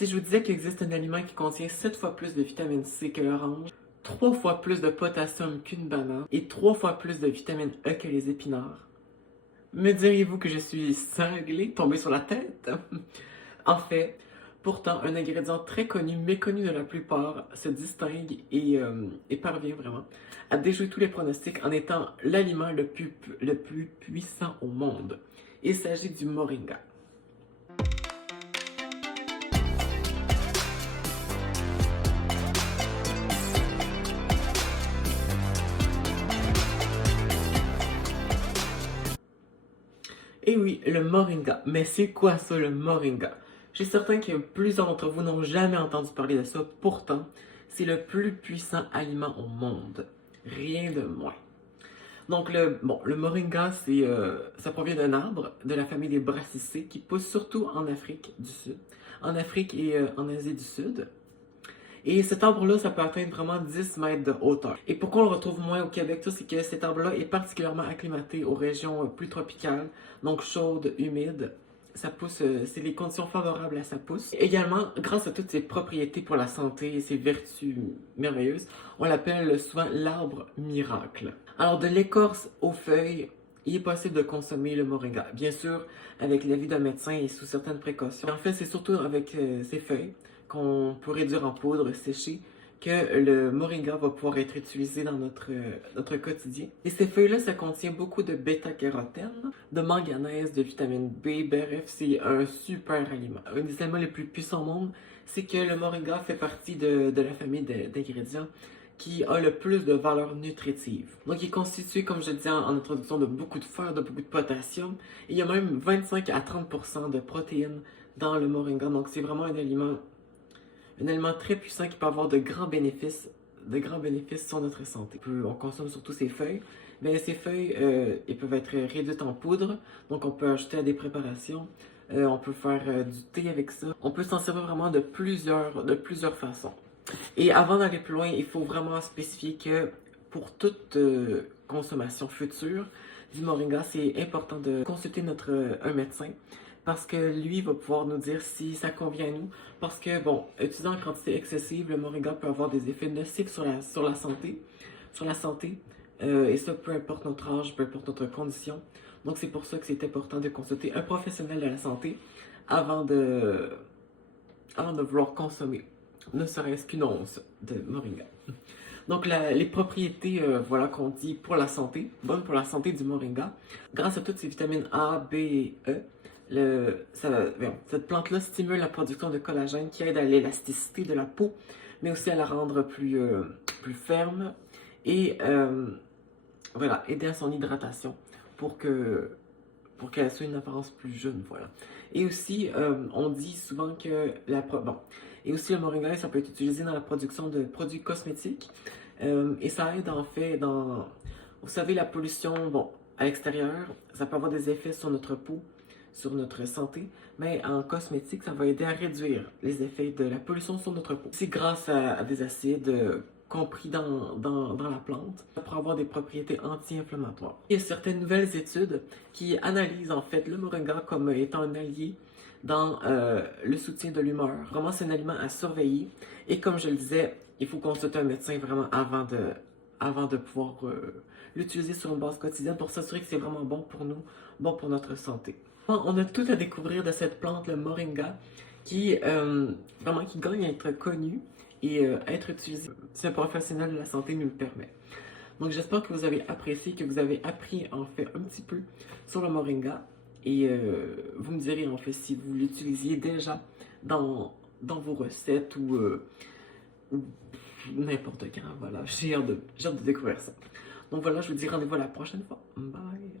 Si je vous disais qu'il existe un aliment qui contient 7 fois plus de vitamine C que l'orange, 3 fois plus de potassium qu'une banane et 3 fois plus de vitamine E que les épinards, me diriez-vous que je suis cinglé, tombé sur la tête? En fait, pourtant, un ingrédient très connu, méconnu de la plupart, se distingue et parvient vraiment à déjouer tous les pronostics en étant l'aliment le plus puissant au monde. Il s'agit du moringa. Et oui, le moringa. Mais c'est quoi ça, le moringa? Je suis certain que plusieurs d'entre vous n'ont jamais entendu parler de ça. Pourtant, c'est le plus puissant aliment au monde. Rien de moins. Donc, le moringa, ça provient d'un arbre de la famille des brassicées qui pousse surtout en Afrique du Sud. En Afrique et en Asie du Sud. Et cet arbre-là, ça peut atteindre vraiment 10 mètres de hauteur. Et pourquoi on le retrouve moins au Québec, c'est que cet arbre-là est particulièrement acclimaté aux régions plus tropicales, donc chaudes, humides. Ça pousse, c'est les conditions favorables à sa pousse. Également, grâce à toutes ses propriétés pour la santé et ses vertus merveilleuses, on l'appelle souvent l'arbre miracle. Alors, de l'écorce aux feuilles, il est possible de consommer le moringa. Bien sûr, avec l'avis d'un médecin et sous certaines précautions. En fait, c'est surtout avec ses feuilles qu'on peut réduire en poudre séchée que le moringa va pouvoir être utilisé dans notre quotidien. Et ces feuilles-là, ça contient beaucoup de bêta-carotène, de manganèse, de vitamine B, bref, c'est un super aliment. Un des aliments les plus puissants au monde, c'est que le moringa fait partie de la famille d'ingrédients qui a le plus de valeur nutritive. Donc, il est constitué, comme je le disais en introduction, de beaucoup de fer, de beaucoup de potassium. Et il y a même 25 à 30% de protéines dans le moringa. Donc, c'est vraiment un aliment très puissant qui peut avoir de grands bénéfices sur notre santé. On consomme surtout ses feuilles, mais ces feuilles, elles peuvent être réduites en poudre, donc on peut ajouter à des préparations. On peut faire du thé avec ça. On peut s'en servir vraiment de plusieurs façons. Et avant d'aller plus loin, il faut vraiment spécifier que pour toute consommation future du moringa, c'est important de consulter un médecin parce que lui va pouvoir nous dire si ça convient à nous. Parce que, bon, utilisant en quantité excessive, le moringa peut avoir des effets nocifs sur la santé. Et ça, peu importe notre âge, peu importe notre condition. Donc, c'est pour ça que c'est important de consulter un professionnel de la santé avant de vouloir consommer ne serait-ce qu'une once de moringa. Donc, les propriétés voilà, qu'on dit pour la santé, bonnes pour la santé du moringa, grâce à toutes ces vitamines A, B et E, cette plante-là stimule la production de collagène qui aide à l'élasticité de la peau, mais aussi à la rendre plus ferme et voilà, aider à son hydratation pour qu'elle soit une apparence plus jeune, voilà. Et aussi, on dit souvent que et aussi le moringa, ça peut être utilisé dans la production de produits cosmétiques. Et ça aide en fait vous savez, la pollution, bon, à l'extérieur, ça peut avoir des effets sur notre peau, sur notre santé, mais en cosmétique, ça va aider à réduire les effets de la pollution sur notre peau. C'est grâce à des acides compris dans la plante, pour avoir des propriétés anti-inflammatoires. Il y a certaines nouvelles études qui analysent en fait le moringa comme étant un allié dans le soutien de l'humeur. Vraiment, c'est un aliment à surveiller. Et comme je le disais, il faut consulter un médecin vraiment avant de pouvoir l'utiliser sur une base quotidienne pour s'assurer que c'est vraiment bon pour nous, bon pour notre santé. On a tout à découvrir de cette plante, le moringa, qui gagne à être connu et être utilisé si un professionnel de la santé nous le permet. Donc j'espère que vous avez apprécié, que vous avez appris en fait un petit peu sur le moringa et vous me direz en fait si vous l'utilisiez déjà dans vos recettes ou n'importe quand. Voilà, j'ai hâte de découvrir ça. Donc voilà, je vous dis rendez-vous la prochaine fois. Bye!